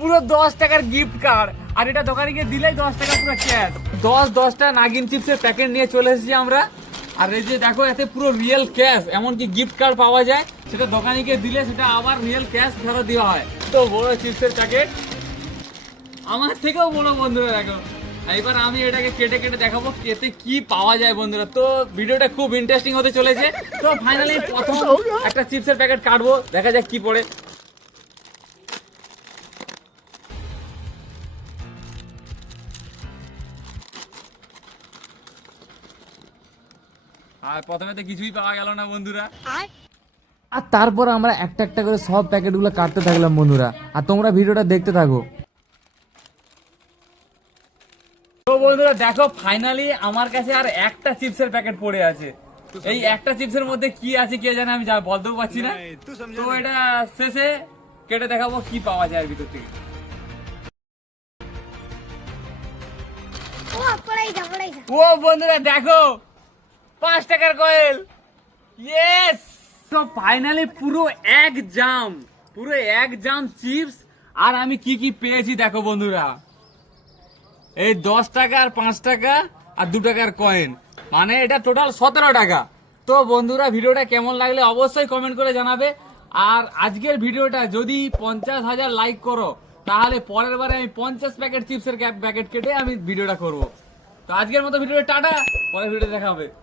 পুরো 10 টাকার gift card. আর এটা দোকানে গিয়ে দিলেই 10 টাকা পুরো ক্যাশ। 10টা নাগিন চিপসের প্যাকেট নিয়ে চলে এসেছি আমরা। আর এই যে দেখো, এতে পুরো রিয়েল ক্যাশ, এমনকি গিফট কার্ড পাওয়া যায়। সেটা দোকানে গিয়ে দিলে সেটা আবার রিয়েল ক্যাশ ফেরত দেওয়া হয়। তো বড় চিপসের প্যাকেট, আমার থেকেও বড় বন্ধুরা। দেখো, এবার আমি এটাকে কেটে কেটে দেখাবো এতে কি পাওয়া যায় বন্ধুরা। তো ভিডিওটা খুব ইন্টারেস্টিং হতে চলেছে। তো ফাইনালি প্রথম একটা চিপসের প্যাকেট কাটবো, দেখা যাক কি পড়ে। আর প্রথমে তো কিছুই পাওয়া গেল না বন্ধুরা। আর তারপর আমরা একটা একটা করে সব প্যাকেটগুলো কাটতে থাকলাম বন্ধুরা। আর তোমরা ভিডিওটা দেখতে থাকো। তো বন্ধুরা দেখো, ফাইনালি আমার কাছে আর একটা চিপসের প্যাকেট পড়ে আছে। এই একটা চিপসের মধ্যে কি আছে কে জানে, আমি বলতেও পারছি না। তো এটা শেষে কেটে দেখাবো কি পাওয়া যায় ভিতর থেকে। ও বন্ধুরা দেখো, 5 টাকার কয়েল। ইয়েস! তো ফাইনালি পুরো এক জাম চিপস। আর আমি কি কি পেয়েছি দেখো বন্ধুরা। এই 10 টাকা আর 5 টাকা আর 2 টাকার কয়েন, মানে এটা টোটাল 17 টাকা। তো বন্ধুরা ভিডিওটা কেমন লাগলে অবশ্যই কমেন্ট করে জানাবে। আর আজকের ভিডিওটা যদি 50,000 লাইক করো, তাহলে পরের বারে আমি 50 প্যাকেট চিপসের প্যাকেট কেটে আমি ভিডিওটা করব। তো আজকের মতো ভিডিওটা টাটা, পরের ভিডিও দেখা হবে।